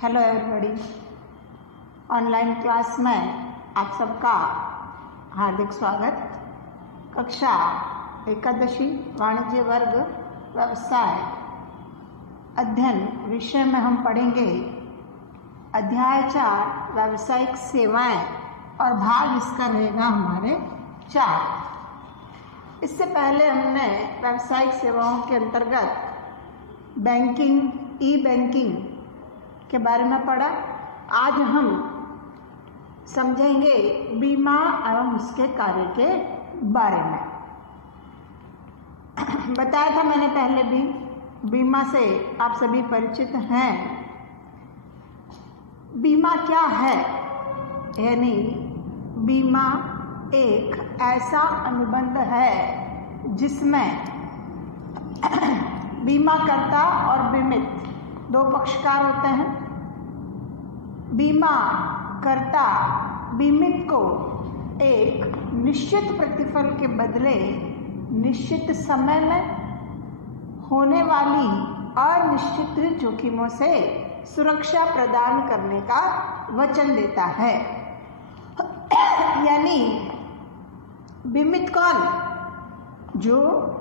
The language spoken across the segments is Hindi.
Hello everybody. ऑनलाइन क्लास में आप सबका हार्दिक स्वागत। कक्षा एकादशी वाणिज्य वर्ग व्यवसाय अध्ययन विषय में हम पढ़ेंगे अध्याय 4 व्यावसायिक सेवाएं और भाग इसका रहेगा हमारे 4। इससे पहले हमने व्यावसायिक सेवाओं के अंतर्गत बैंकिंग, ई बैंकिंग के बारे में पढ़ा। आज हम समझेंगे बीमा एवं उसके कार्य के बारे में। बताया था मैंने पहले भी, बीमा से आप सभी परिचित हैं। बीमा क्या है? यानी बीमा एक ऐसा अनुबंध है जिसमें बीमाकर्ता और बीमित दो पक्षकार होते हैं। बीमाकर्ता बीमित को एक निश्चित प्रतिफल के बदले निश्चित समय में होने वाली अनिश्चित जोखिमों से सुरक्षा प्रदान करने का वचन देता है। यानी बीमित कौन? जो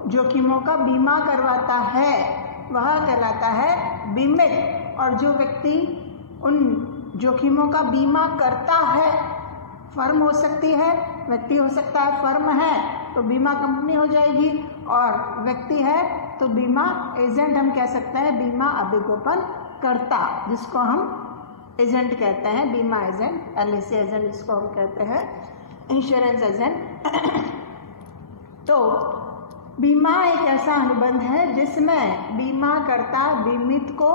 जोखिमों का बीमा करवाता है वह कहलाता है बीमित। और जो व्यक्ति उन जोखिमों का बीमा करता है, फर्म हो सकती है, व्यक्ति हो सकता है, फर्म है तो बीमा कंपनी हो जाएगी, और व्यक्ति है तो बीमा एजेंट हम कह सकते हैं, बीमा अभिगोपन करता, जिसको हम एजेंट कहते हैं, बीमा एजेंट, एलआईसी एजेंट जिसको हम कहते हैं, इंश्योरेंस एजेंट। तो बीमा एक ऐसा अनुबंध है जिसमें बीमाकर्ता बीमित को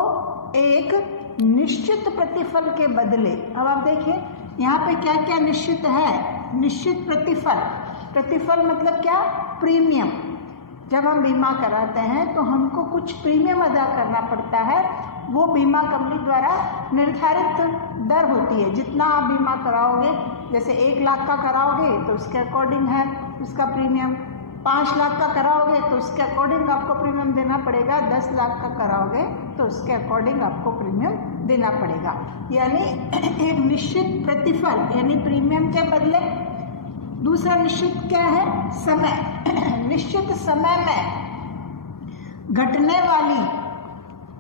एक निश्चित प्रतिफल के बदले, अब आप देखिए यहाँ पे क्या क्या निश्चित है। निश्चित प्रतिफल, प्रतिफल मतलब क्या? प्रीमियम। जब हम बीमा कराते हैं तो हमको कुछ प्रीमियम अदा करना पड़ता है, वो बीमा कंपनी द्वारा निर्धारित दर होती है। जितना आप बीमा कराओगे, जैसे 1 लाख का कराओगे तो उसके अकॉर्डिंग है उसका प्रीमियम, 5 लाख का कराओगे तो उसके अकॉर्डिंग आपको प्रीमियम देना पड़ेगा, 10 लाख का कराओगे तो उसके अकॉर्डिंग आपको प्रीमियम देना पड़ेगा। यानी एक निश्चित प्रतिफल यानी प्रीमियम के बदले। दूसरा निश्चित क्या है? समय। निश्चित समय में घटने वाली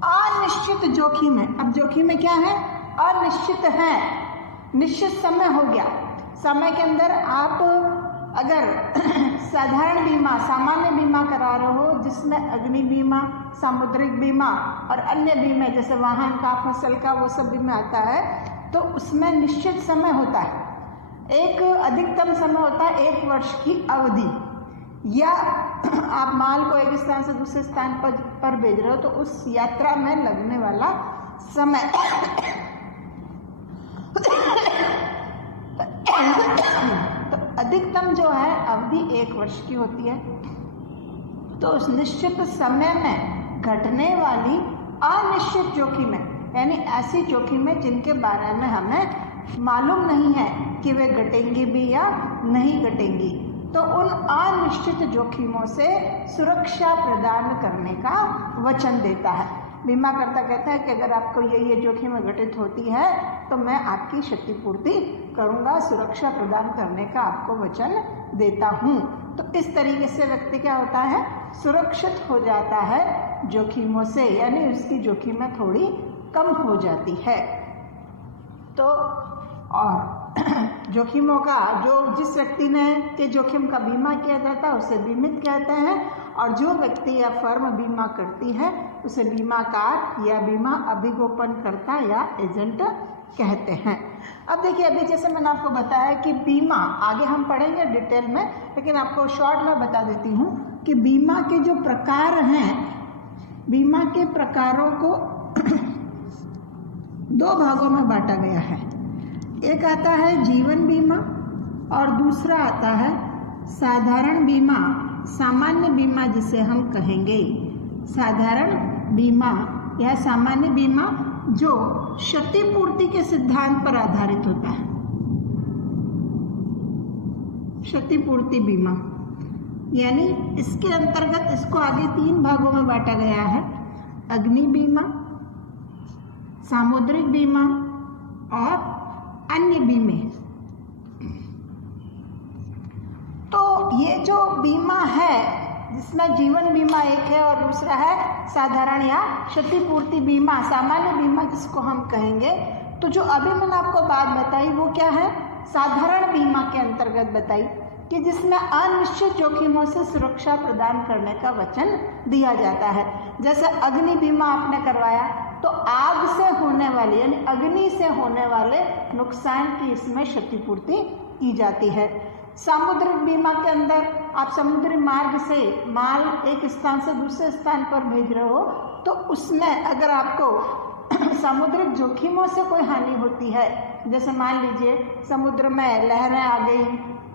अनिश्चित जोखिम है। अब जोखिम क्या है? अनिश्चित है। निश्चित समय हो गया, समय के अंदर आप अगर साधारण बीमा, सामान्य बीमा करा रहे हो जिसमें अग्नि बीमा, सामुद्रिक बीमा और अन्य बीमे जैसे वाहन का, फसल का, वो सब बीमा आता है, तो उसमें निश्चित समय होता है। एक अधिकतम समय होता है 1 वर्ष की अवधि। या आप माल को एक स्थान से दूसरे स्थान पर भेज रहे हो तो उस यात्रा में लगने वाला समय अधिकतम जो है अवधि 1 वर्ष की होती है। तो उस निश्चित समय में घटने वाली अनिश्चित जोखिमें, यानी ऐसी जोखिमें जिनके बारे में हमें मालूम नहीं है कि वे घटेंगी भी या नहीं घटेंगी, तो उन अनिश्चित जोखिमों से सुरक्षा प्रदान करने का वचन देता है। बीमाकर्ता कहता है कि अगर आपको ये जोखिम घटित होती है तो मैं आपकी क्षतिपूर्ति करूंगा, सुरक्षा प्रदान करने का आपको वचन देता हूं। तो इस तरीके से व्यक्ति क्या होता है? सुरक्षित हो जाता है जोखिमों से, यानी उसकी जोखिमें थोड़ी कम हो जाती है। तो और जोखिमों का जिस व्यक्ति ने के जोखिम का बीमा किया जाता है उसे बीमित कहते हैं, और जो व्यक्ति या फर्म बीमा करती है उसे बीमाकार या बीमा अभिगोपन करता या एजेंट कहते हैं। अब देखिए, अभी जैसे मैंने आपको बताया कि बीमा आगे हम पढ़ेंगे डिटेल में, लेकिन आपको शॉर्ट में बता देती हूँ कि बीमा के जो प्रकार हैं, बीमा के प्रकारों को 2 भागों में बांटा गया है। एक आता है जीवन बीमा और दूसरा आता है साधारण बीमा, सामान्य बीमा जिसे हम कहेंगे। साधारण बीमा या सामान्य बीमा जो क्षतिपूर्ति के सिद्धांत पर आधारित होता है। क्षतिपूर्ति बीमा यानी इसके अंतर्गत इसको आगे 3 भागों में बांटा गया है। अग्नि बीमा, सामुद्रिक बीमा और अन्य बीमे। तो ये जो बीमा है जिसमें जीवन बीमा एक है और दूसरा है साधारण या क्षतिपूर्ति बीमा, सामान्य बीमा जिसको हम कहेंगे, तो जो अभी मैंने आपको बात बताई वो क्या है, साधारण बीमा के अंतर्गत बताई कि जिसमें अनिश्चित जोखिमों से सुरक्षा प्रदान करने का वचन दिया जाता है। जैसे अग्नि बीमा आपने करवाया तो आग से होने वाले यानी अग्नि से होने वाले नुकसान की इसमें क्षतिपूर्ति की जाती है। सामुद्रिक बीमा के अंदर आप समुद्री मार्ग से माल एक स्थान से दूसरे स्थान पर भेज रहे हो तो उसमें अगर आपको सामुद्रिक जोखिमों से कोई हानि होती है, जैसे मान लीजिए समुद्र में लहरें आ गई,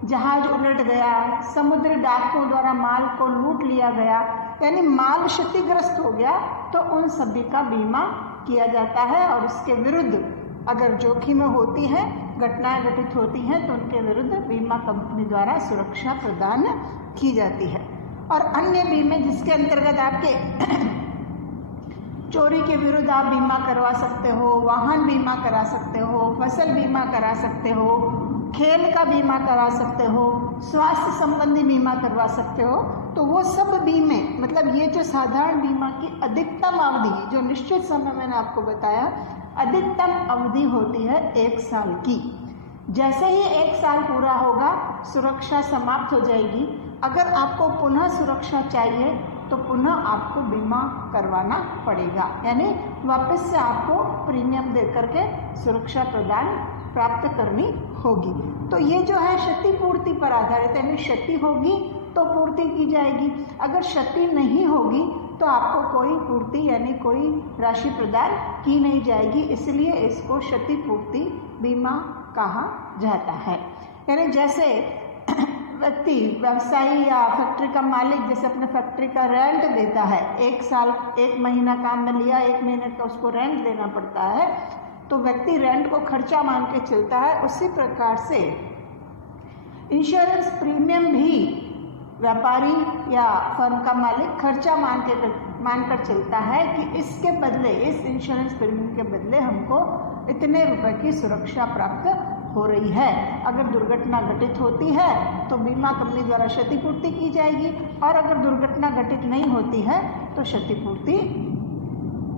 जहाज उलट गया, समुद्री डाकुओं द्वारा माल को लूट लिया गया, यानी माल क्षतिग्रस्त हो गया, तो उन सभी का बीमा किया जाता है और उसके विरुद्ध अगर जोखिमें होती हैं, घटनाएं घटित होती हैं तो उनके विरुद्ध बीमा कंपनी द्वारा सुरक्षा प्रदान की जाती है। और अन्य बीमे जिसके अंतर्गत आपके चोरी के विरुद्ध आप बीमा करवा सकते हो, वाहन बीमा करा सकते हो, फसल बीमा करा सकते हो, खेल का बीमा करा सकते हो, स्वास्थ्य संबंधी बीमा करवा सकते हो। तो वो सब बीमे मतलब ये जो साधारण बीमा की अधिकतम अवधि जो निश्चित समय मैंने आपको बताया, अधिकतम अवधि होती है 1 साल की। जैसे ही 1 साल पूरा होगा सुरक्षा समाप्त हो जाएगी। अगर आपको पुनः सुरक्षा चाहिए तो पुनः आपको बीमा करवाना पड़ेगा, यानी वापस से आपको प्रीमियम दे करके सुरक्षा प्रदान प्राप्त करनी होगी। तो ये जो है क्षतिपूर्ति पर आधारित, यानी क्षति होगी तो पूर्ति की जाएगी, अगर क्षति नहीं होगी तो आपको कोई पूर्ति यानी कोई राशि प्रदान की नहीं जाएगी। इसलिए इसको क्षतिपूर्ति बीमा कहा जाता है। यानी जैसे व्यक्ति व्यवसायी या फैक्ट्री का मालिक जैसे अपने फैक्ट्री का रेंट देता है, 1 साल 1 महीना काम में लिया, 1 महीने का उसको रेंट देना पड़ता है, तो व्यक्ति रेंट को खर्चा मान के चलता है। उसी प्रकार से इंश्योरेंस प्रीमियम भी व्यापारी या फर्म का मालिक खर्चा मानकर चलता है कि इसके बदले, इस इंश्योरेंस प्रीमियम के बदले हमको इतने रुपए की सुरक्षा प्राप्त हो रही है। अगर दुर्घटना घटित होती है तो बीमा कंपनी द्वारा क्षतिपूर्ति की जाएगी, और अगर दुर्घटना घटित नहीं होती है तो क्षतिपूर्ति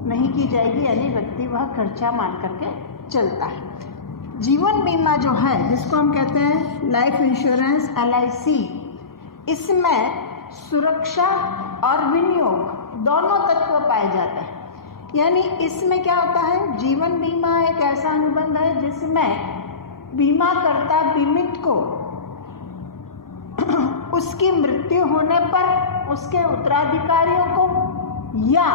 नहीं की जाएगी, यानी व्यक्ति वह खर्चा मान करके चलता है। जीवन बीमा जो है जिसको हम कहते हैं लाइफ इंश्योरेंस LIC, इसमें सुरक्षा और विनियोग दोनों तत्व पाए जाते हैं। यानी इसमें क्या होता है, जीवन बीमा एक ऐसा अनुबंध है जिसमें बीमाकर्ता बीमित को उसकी मृत्यु होने पर उसके उत्तराधिकारियों को या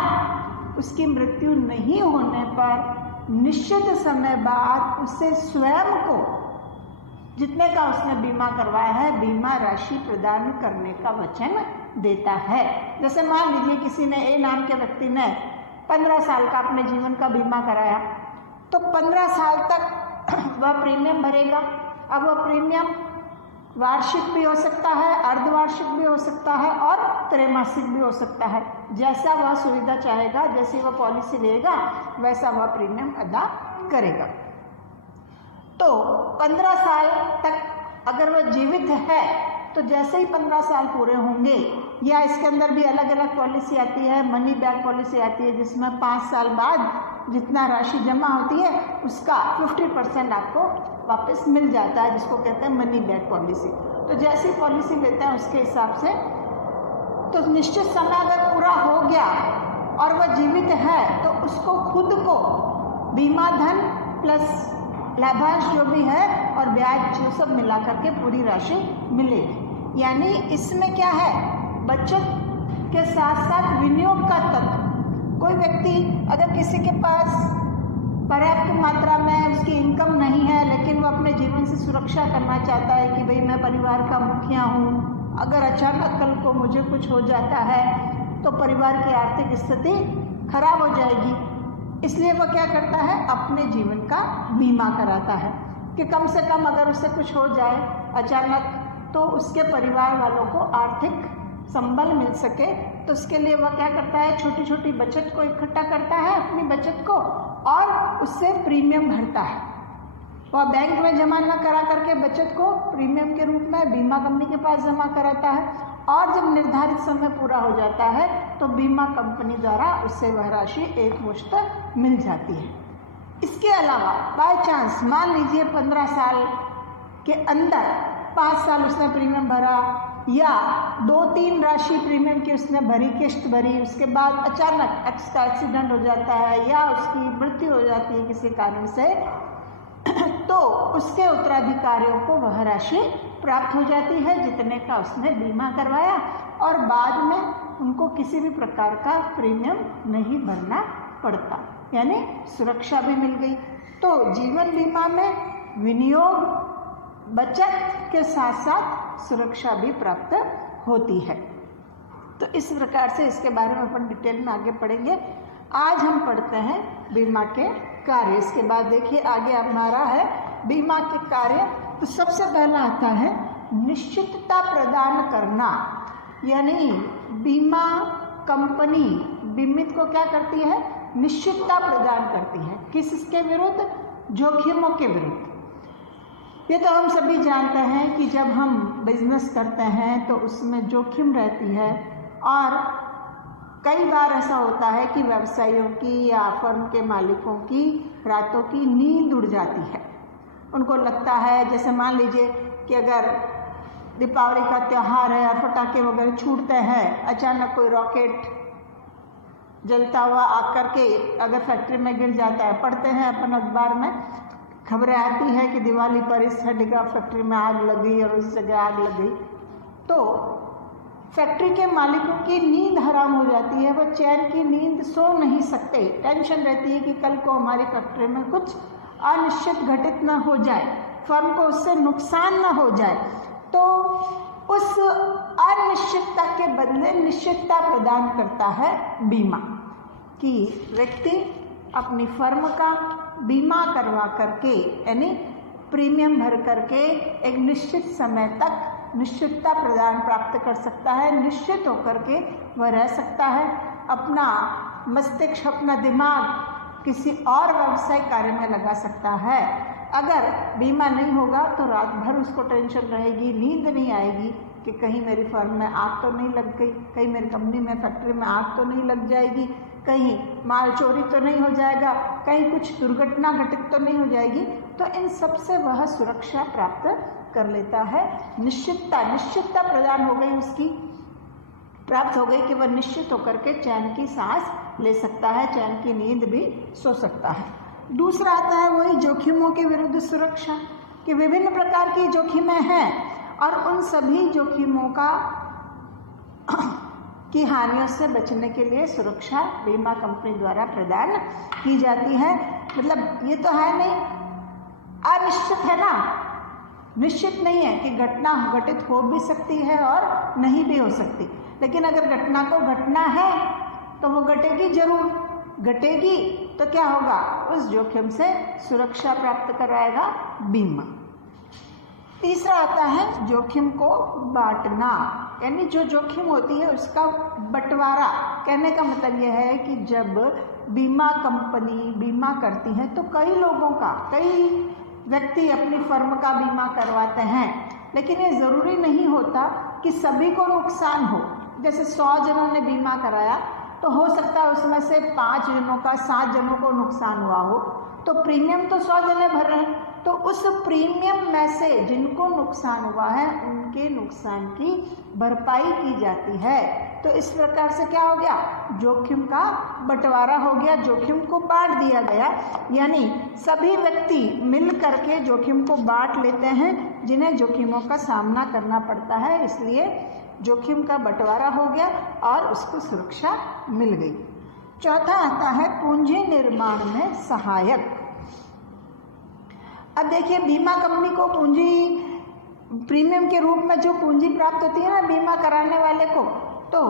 उसकी मृत्यु नहीं होने पर निश्चित समय बाद उसे स्वयं को जितने का उसने बीमा करवाया है बीमा राशि प्रदान करने का वचन देता है। जैसे मान लीजिए किसी ने ए नाम के व्यक्ति ने 15 साल का अपने जीवन का बीमा कराया, तो 15 साल तक वह प्रीमियम भरेगा। अब वह प्रीमियम वार्षिक भी हो सकता है, अर्धवार्षिक भी हो सकता है और त्रैमासिक भी हो सकता है। जैसा वह सुविधा चाहेगा, जैसी वह पॉलिसी लेगा वैसा वह प्रीमियम अदा करेगा। तो 15 साल तक अगर वह जीवित है तो जैसे ही 15 साल पूरे होंगे, या इसके अंदर भी अलग अलग पॉलिसी आती है, मनी बैक पॉलिसी आती है जिसमें 5 साल बाद जितना राशि जमा होती है उसका 50% आपको वापस मिल जाता है, जिसको कहते हैं मनी बैक पॉलिसी। तो जैसी पॉलिसी लेता है उसके हिसाब से, तो निश्चित समय अगर पूरा हो गया और वह जीवित है तो उसको खुद को बीमा धन प्लस लाभांश जो भी है और ब्याज जो सब मिला करके पूरी राशि मिलेगी। यानी इसमें क्या है, बचत के साथ साथ विनियोग का तत्व। कोई व्यक्ति अगर किसी के पास पर्याप्त मात्रा में उसकी इनकम नहीं है लेकिन वो अपने जीवन से सुरक्षा करना चाहता है कि भाई मैं परिवार का मुखिया हूँ, अगर अचानक कल को मुझे कुछ हो जाता है तो परिवार की आर्थिक स्थिति खराब हो जाएगी, इसलिए वह क्या करता है, अपने जीवन का बीमा कराता है कि कम से कम अगर उससे कुछ हो जाए अचानक तो उसके परिवार वालों को आर्थिक संबल मिल सके। तो उसके लिए वह क्या करता है, छोटी छोटी बचत को इकट्ठा करता है, अपनी बचत को, और उससे प्रीमियम भरता है। वह बैंक में जमा न करा करके बचत को प्रीमियम के रूप में बीमा कंपनी के पास जमा कराता है, और जब निर्धारित समय पूरा हो जाता है तो बीमा कंपनी द्वारा उससे वह राशि एकमुश्त मिल जाती है। इसके अलावा बाय चांस मान लीजिए 15 साल के अंदर 5 साल उसने प्रीमियम भरा या 2-3 राशि प्रीमियम की उसने भरी, किश्त भरी, उसके बाद अचानक उसका एक्सीडेंट हो जाता है या उसकी मृत्यु हो जाती है किसी कारण से, तो उसके उत्तराधिकारियों को वह राशि प्राप्त हो जाती है जितने का उसने बीमा करवाया, और बाद में उनको किसी भी प्रकार का प्रीमियम नहीं भरना पड़ता, यानी सुरक्षा भी मिल गई। तो जीवन बीमा में विनियोग, बचत के साथ साथ सुरक्षा भी प्राप्त होती है। तो इस प्रकार से इसके बारे में अपन डिटेल में आगे पढ़ेंगे। आज हम पढ़ते हैं बीमा के कार्य। इसके बाद देखिए आगे हमारा है बीमा के कार्य। तो सबसे पहला आता है निश्चितता प्रदान करना, यानी बीमा कंपनी बीमित को क्या करती है, निश्चितता प्रदान करती है। किसके विरुद्ध, जोखिमों के विरुद्ध। ये तो हम सभी जानते हैं कि जब हम बिजनेस करते हैं तो उसमें जोखिम रहती है, और कई बार ऐसा होता है कि व्यवसायियों की या फर्म के मालिकों की रातों की नींद उड़ जाती है। उनको लगता है, जैसे मान लीजिए कि अगर दीपावली का त्यौहार है और पटाखे वगैरह छूटते हैं, अचानक कोई रॉकेट जलता हुआ आकर के अगर फैक्ट्री में गिर जाता है, पढ़ते हैं अपन अखबार में, खबरें आती है कि दिवाली पर इस हैंडीक्राफ्ट फैक्ट्री में आग लगी और उस जगह आग लग गई, तो फैक्ट्री के मालिकों की नींद हराम हो जाती है। वो चैन की नींद सो नहीं सकते, टेंशन रहती है कि कल को हमारी फैक्ट्री में कुछ अनिश्चित घटित न हो जाए, फर्म को उससे नुकसान न हो जाए। तो उस अनिश्चितता के बदले निश्चितता प्रदान करता है बीमा, कि व्यक्ति अपनी फर्म का बीमा करवा करके, यानी प्रीमियम भर करके एक निश्चित समय तक निश्चितता प्रदान प्राप्त कर सकता है, निश्चित होकर के वह रह सकता है, अपना मस्तिष्क, अपना दिमाग किसी और व्यवसाय कार्य में लगा सकता है। अगर बीमा नहीं होगा तो रात भर उसको टेंशन रहेगी, नींद नहीं आएगी कि कहीं मेरी फर्म में आग तो नहीं लग गई, कहीं मेरी कंपनी में, फैक्ट्री में आग तो नहीं लग जाएगी, कहीं माल चोरी तो नहीं हो जाएगा, कहीं कुछ दुर्घटना घटित तो नहीं हो जाएगी। तो इन सब से वह सुरक्षा प्राप्त कर लेता है। निश्चितता प्रदान हो गई, उसकी प्राप्त हो गई कि वह निश्चित होकर के चैन की सांस ले सकता है, चैन की नींद भी सो सकता है। दूसरा आता है वही जोखिमों के विरुद्ध सुरक्षा, कि विभिन्न प्रकार की जोखिमें हैं और उन सभी जोखिमों की हानियों से बचने के लिए सुरक्षा बीमा कंपनी द्वारा प्रदान की जाती है। मतलब ये तो है नहीं, अनिश्चित है ना, निश्चित नहीं है कि घटना घटित हो भी सकती है और नहीं भी हो सकती, लेकिन अगर घटना को घटना है तो वो घटेगी, जरूर घटेगी। तो क्या होगा, उस जोखिम से सुरक्षा प्राप्त कराएगा बीमा। तीसरा आता है जोखिम को बांटना, यानी जो जोखिम होती है उसका बंटवारा। कहने का मतलब यह है कि जब बीमा कंपनी बीमा करती है तो कई लोगों का, कई व्यक्ति अपनी फर्म का बीमा करवाते हैं, लेकिन ये ज़रूरी नहीं होता कि सभी को नुकसान हो। जैसे 100 जनों ने बीमा कराया तो हो सकता है उसमें से 5 जनों का, 7 जनों को नुकसान हुआ हो, तो प्रीमियम तो 100 जने भर रहे हैं, तो उस प्रीमियम में से जिनको नुकसान हुआ है उनके नुकसान की भरपाई की जाती है। तो इस प्रकार से क्या हो गया, जोखिम का बंटवारा हो गया, जोखिम को बांट दिया गया, यानी सभी व्यक्ति मिल करके जोखिम को बांट लेते हैं जिन्हें जोखिमों का सामना करना पड़ता है, इसलिए जोखिम का बंटवारा हो गया और उसको सुरक्षा मिल गई। चौथा आता है पूंजी निर्माण में सहायक। अब देखिए बीमा कंपनी को पूंजी, प्रीमियम के रूप में जो पूंजी प्राप्त होती है ना बीमा कराने वाले को, तो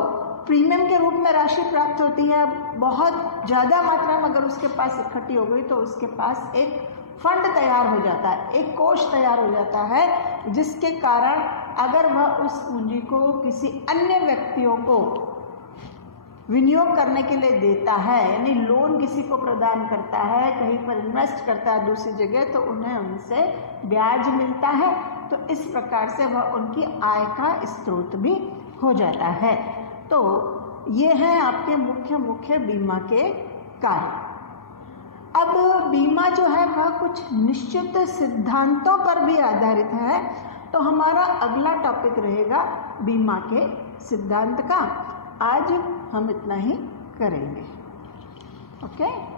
प्रीमियम के रूप में राशि प्राप्त होती है। बहुत ज़्यादा मात्रा में अगर उसके पास इकट्ठी हो गई तो उसके पास एक फंड तैयार हो जाता है, एक कोष तैयार हो जाता है, जिसके कारण अगर वह उस पूंजी को किसी अन्य व्यक्तियों को विनियोग करने के लिए देता है, यानी लोन किसी को प्रदान करता है, कहीं पर इन्वेस्ट करता है दूसरी जगह, तो उन्हें उनसे ब्याज मिलता है, तो इस प्रकार से वह उनकी आय का स्रोत भी हो जाता है। तो ये हैं आपके मुख्य मुख्य बीमा के कार्य। अब बीमा जो है वह कुछ निश्चित सिद्धांतों पर भी आधारित है, तो हमारा अगला टॉपिक रहेगा बीमा के सिद्धांत का। आज हम इतना ही करेंगे। ओके।